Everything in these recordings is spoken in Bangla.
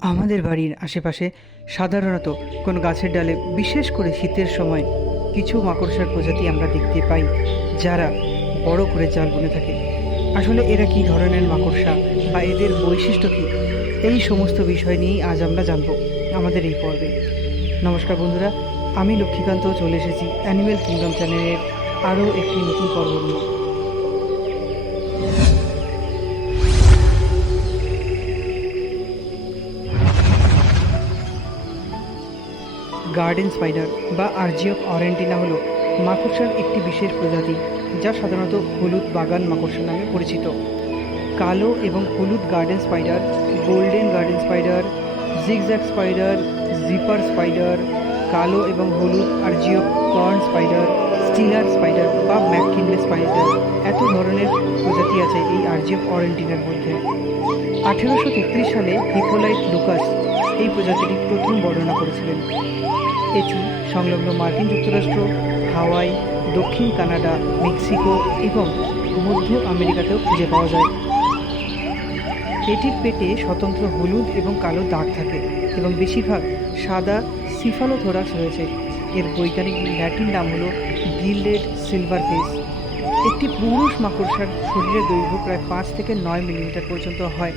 আমাদের বাড়ির আশেপাশে সাধারণত কোনো গাছের ডালে, বিশেষ করে শীতের সময়, কিছু মাকড়সার প্রজাতি আমরা দেখতে পাই, যারা বড় করে জাল বুনে থাকে। আসলে এরা কী ধরনের মাকড়সা বা এদের বৈশিষ্ট্য কী? এই সমস্ত বিষয় নিয়েই আজ আমরা জানব আমাদের এই পর্বে। নমস্কার বন্ধুরা, আমি লক্ষ্মীকান্ত চলে এসেছি অ্যানিমেল কিংডম চ্যানেলের আরও একটি নতুন পর্ব নিয়ে। গার্ডেন স্পাইডার বা আর্জিয়ক অরেন্টিনা হলো মাকড়সার একটি বিশেষ প্রজাতি, যা সাধারণত হলুদ বাগান মাকড়সা নামে পরিচিত। কালো এবং হলুদ garden spider, golden garden spider zigzag spider, zipper spider, কালো এবং হলুদ আর্জিয়ক কর্ন স্পাইডার, স্টিলার স্পাইডার বা ম্যাককিনলে স্পাইডার এত ধরনের প্রজাতি আছে এই আর্জিয়ক অরেন্টিনার মধ্যে। আঠেরোশো তেত্রিশ সালে হিপোলাইট লুকাস এই প্রজাতিটি প্রথম বর্ণনা করেছিলেন। এটি সংলগ্ন মার্কিন যুক্তরাষ্ট্র, হাওয়াই, দক্ষিণ কানাডা, মেক্সিকো এবং মধ্য আমেরিকাতেও খুঁজে পাওয়া যায়। এটির পেটে স্বতন্ত্র হলুদ এবং কালো দাগ থাকে এবং বেশিরভাগ সাদা সিফালোথোরাক্স রয়েছে। এর বৈজ্ঞানিক ল্যাটিন নাম হল গিল্ডেড সিলভার ফেস একটি পুরুষ মাকড়সার শরীরের দৈর্ঘ্য প্রায় পাঁচ থেকে নয় মিলিমিটার পর্যন্ত হয়।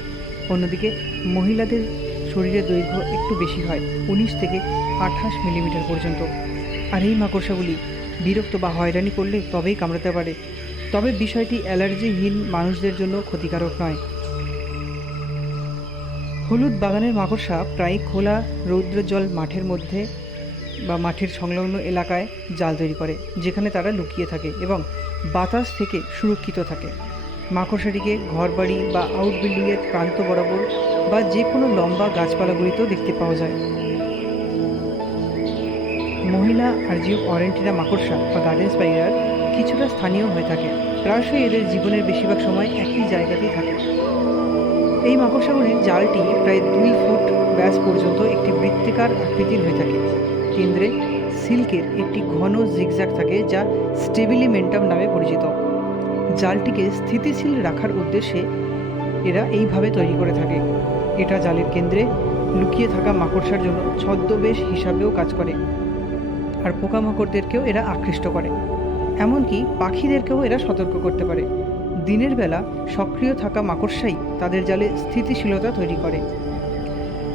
অন্যদিকে মহিলাদের শরীরের দৈর্ঘ্য একটু বেশি হয়, উনিশ থেকে আঠাশ মিলিমিটার পর্যন্ত। আর এই মাকড়সাগুলি বিরক্ত বা হয়রানি করলে তবেই কামড়াতে পারে। তবে বিষয়টি অ্যালার্জিহীন মানুষদের জন্য ক্ষতিকারক নয়। হলুদ বাগানের মাকড়সা প্রায় খোলা রৌদ্রজল মাঠের মধ্যে বা মাঠের সংলগ্ন এলাকায় জাল তৈরি করে, যেখানে তারা লুকিয়ে থাকে এবং বাতাস থেকে সুরক্ষিত থাকে। মাকড়সাটিকে ঘরবাড়ি বা আউটবিল্ডিংয়ের প্রান্ত বরাবর বা যে কোনো লম্বা গাছপালাগুলিতেও দেখতে পাওয়া যায়। মহিলা আর্জিও অরেন্টিনা মাকড়সা বা গার্ডেন স্পাইডার কিছুটা স্থানীয় হয়ে থাকে। প্রায়শই এদের জীবনের বেশিরভাগ সময় একই জায়গাতেই থাকে। এই মাকড়সাগুলির জালটি প্রায় দুই ফুট ব্যাস পর্যন্ত একটি বৃত্তিকার আকৃতির হয়ে থাকে। কেন্দ্রে সিল্কের একটি ঘন জিগজ্যাগ থাকে যা স্টেবিলিমেন্টাম নামে পরিচিত। জালটিকে স্থিতিশীল রাখার উদ্দেশ্যে এরা এইভাবে তৈরি করে থাকে। এটা জালের কেন্দ্রে লুকিয়ে থাকা মাকড়সার জন্য ছদ্মবেশ হিসাবেও কাজ করে। আর পোকামাকড়দেরকেও এরা আকৃষ্ট করে। এমনকি পাখিদেরকেও এরা সতর্ক করতে পারে। দিনের বেলা সক্রিয় থাকা মাকড়সাই তাদের জালে স্থিতিশীলতা তৈরি করে।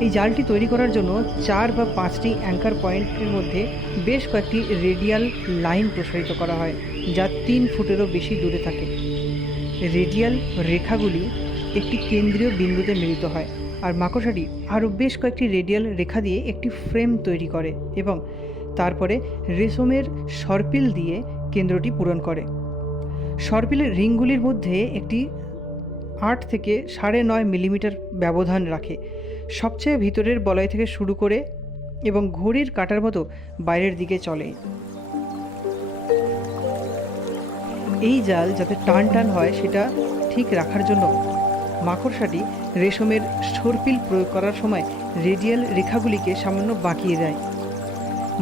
এই জালটি তৈরি করার জন্য চার বা পাঁচটি অ্যাঙ্কার পয়েন্টের মধ্যে বেশ কয়েকটি রেডিয়াল লাইন প্রসারিত করা হয়, যা তিন ফুটেরও বেশি দূরে থাকে। রেডিয়াল রেখাগুলি একটি কেন্দ্রীয় বিন্দুতে মিলিত হয়, আর মাকড়সাটি আরও বেশ কয়েকটি রেডিয়াল রেখা দিয়ে একটি ফ্রেম তৈরি করে এবং তারপরে রেশমের সর্পিল দিয়ে কেন্দ্রটি পূরণ করে। সর্পিলের রিংগুলির মধ্যে একটি আট থেকে সাড়ে নয় মিলিমিটার ব্যবধান রাখে। সবচেয়ে ভিতরের বলয় থেকে শুরু করে এবং ঘড়ির কাটার মতো বাইরের দিকে চলে। এই জাল যাতে টান টান হয় সেটা ঠিক রাখার জন্য মাকড়সাটি রেশমের সর্পিল প্রয়োগ করার সময় রেডিয়াল রেখাগুলিকে সামান্য বাঁকিয়ে দেয়।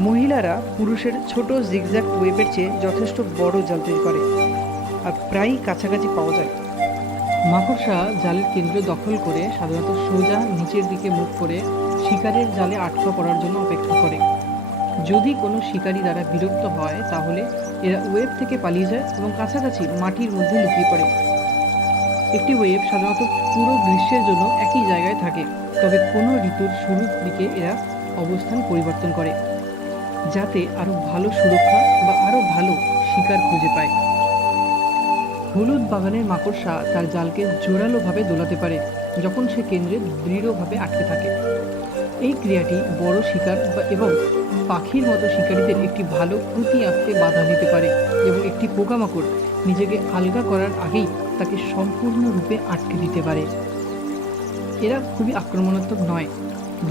মহিলারা পুরুষের ছোট জিগজ্যাক ওয়েবের চেয়ে যথেষ্ট বড় জাল তৈরি করে, আর প্রায়ই কাছাকাছি পাওয়া যায়। মাকড়সা জালের কেন্দ্র দখল করে সাধারণত সোজা নিচের দিকে মুখ করে শিকারের জালে আটকা পড়ার জন্য অপেক্ষা করে। যদি কোনো শিকারী দ্বারা বিরক্ত হয়, তাহলে এরা ওয়েব থেকে পালিয়ে যায় এবং কাছাকাছি মাটির মধ্যে লুকিয়ে পড়ে। একটি ওয়েব সাধারণত পুরো গ্রীষ্মের জন্য একই জায়গায় থাকে, তবে কোনো ঋতুর শুরুর দিকে এরা অবস্থান পরিবর্তন করে। যাতে আরও ভালো সুরক্ষা বা আরও ভালো শিকার খুঁজে পায়। হলুদ বাগানের মাকড়সা তার জালকে জোরালোভাবে দোলাতে পারে, যখন সে কেন্দ্রে দৃঢ়ভাবে আটকে থাকে। এই ক্রিয়াটি বড় শিকার এবং পাখির মতো শিকারীদের একটি ভালো প্রতি আঁকতে বাধা দিতে পারে এবং একটি পোকামাকড় নিজেকে আলগা করার আগেই তাকে সম্পূর্ণরূপে আটকে দিতে পারে। এরা খুবই আক্রমণাত্মক নয়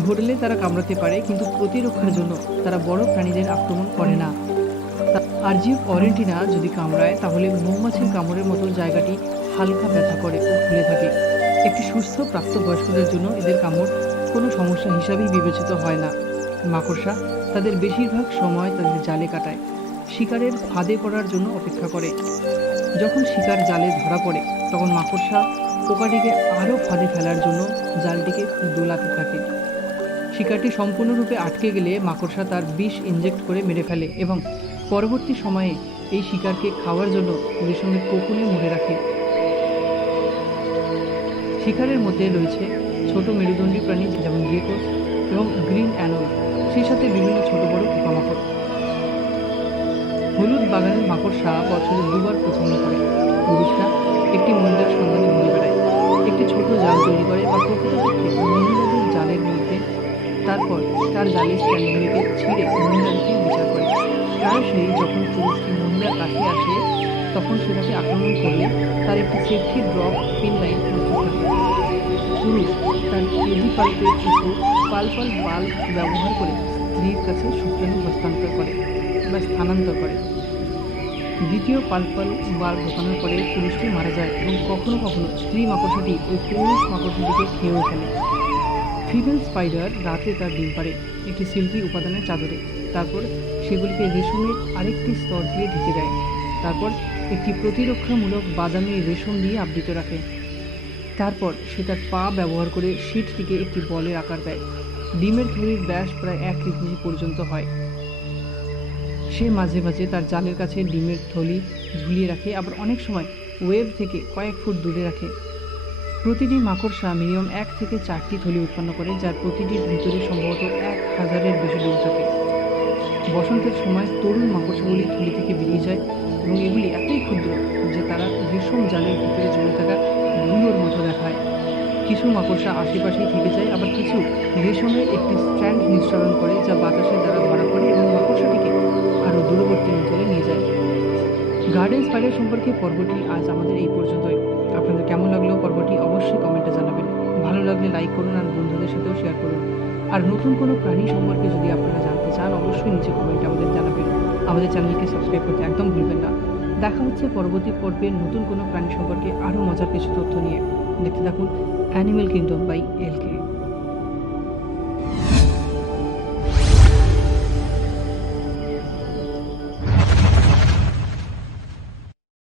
ধরলে তারা কামড়াতে পারে, কিন্তু প্রতিরক্ষার জন্য তারা বড় প্রাণীদের আক্রমণ করে না। আরজিএফ অরেন্টিনা যদি কামড়ায়, তাহলে মৌমাছির কামড়ের মতো জায়গাটি হালকা ব্যথা করে ও ফুলে থাকে। একটি সুস্থ প্রাপ্তবয়স্কদের জন্য এদের কামড় কোনো সমস্যা হিসাবেই বিবেচিত হয় না। মাকড়সা তাদের বেশিরভাগ সময় তাদের জালে কাটায়, শিকারের ফাঁদে পড়ার জন্য অপেক্ষা করে। যখন শিকার জালে ধরা পড়ে, তখন মাকড়সা পোকাটিকে আরও ফাঁদে ফেলার জন্য জালটিকে দোলাতে থাকে। শিকারটি সম্পূর্ণরূপে আটকে গেলে মাকড়সা তার বিষ ইনজেক্ট করে মেরে ফেলে এবং পরবর্তী সময়ে এই শিকারকে খাওয়ার জন্য রেশমের কোকুনে মুড়ে রাখে। শিকারের মধ্যে রয়েছে ছোট মেরুদণ্ডী প্রাণী যেমন গেকো এবং গ্রিন অ্যানোল সেই সাথে বিভিন্ন ছোট বড় পোকামাকড়। হলুদ বাগানের মাকড়সা বছরে দুবার প্রজন্ম করে। পুরুষরা একটি মহিলার সন্ধানে ঘুরে বেড়ায়। একটি ছোট জাল তৈরি করে বা প্রকৃতপক্ষে মহিলাদের জালের মধ্যে তারপর তার জালের স্ট্যান্ডগুলিকে ছিঁড়ে মহিলাদেরকে বিচার করে। তার প্রায়শই যখন পুরুষটি মহিলার কাছে আসে, তখন সে তাকে আক্রমণ করলে তার একটি সেফটি ড্রপ পিন লাইন প্রস্তুত থাকে। পুরুষ তার এডি পাল্পের কিছু পালপাল বাল্ব ব্যবহার করে স্ত্রীর কাছে শুক্রাণু হস্তান্তর করে বা স্থানান্তর করে। দ্বিতীয় পালপাল বাল্ব ঢোকানোর পরে পুরুষটি মারা যায় এবং কখনো কখনো স্ত্রী মাকড়সাটি ওই পুরুষ মাকড়সাটিকে খেয়েও ফেলে ফিমেল স্পাইডার রাতে তার ডিম পারে একটি সিল্কি উপাদানের চাদরে। তারপর সেগুলিকে রেশমের আরেকটি স্তর দিয়ে ঢেকে দেয়। তারপর একটি প্রতিরক্ষামূলক বাদামি রেশম দিয়ে আবৃত রাখে। তারপর সে তার পা ব্যবহার করে শীটটিকে একটি বলের আকার দেয়। ডিমের থলির ব্যাস প্রায় এক ইঞ্চি পর্যন্ত হয়। সে মাঝে মাঝে তার জালের কাছে ডিমের থলি ঝুলিয়ে রাখে, আবার অনেক সময় ওয়েব থেকে কয়েক ফুট দূরে রাখে। প্রতিটি মাকড়সা মিনিমাম এক থেকে চারটি থলি উৎপন্ন করে, যার প্রতিটির ভিতরে সম্ভবত এক হাজারের বেশি ডিম থাকে। বসন্তের সময় তরুণ মাকড়সাগুলি থলি থেকে বেরিয়ে যায় এবং এগুলি এতই ক্ষুদ্র যে তারা রেশম জালের ভিতরে জমে থাকা ধুলোর মতো দেখায়। কিছু মাকড়সা আশেপাশেই থেকে যায়, আবার কিছু রেশমের একটি স্ট্র্যান্ড নিঃসরণ করে, যা বাতাসের দ্বারা ধরা পড়ে এবং মাকড়সাটিকে আরও দূরবর্তী অঞ্চলে নিয়ে যায়। গার্ডেন স্পাইডার সম্পর্কে পর্বটি আজ আমাদের এই পর্যন্তই। আপনাদের কেমন লাইক করুন আর বন্ধুদের সাথেও শেয়ার করুন। আর নতুন কোনো প্রাণী সম্পর্কে যদি আপনারা জানতে চান, অবশ্যই নিচে কমেন্টে আমাদের জানাবেন। আমাদের চ্যানেলকে সাবস্ক্রাইব করতে একদম ভুলবেন না। দেখা হচ্ছে পরবর্তী পর্বে নতুন কোনো প্রাণী সম্পর্কে আরও মজার কিছু তথ্য নিয়ে। দেখতে থাকুন অ্যানিমেল কিংডম বাই এলকে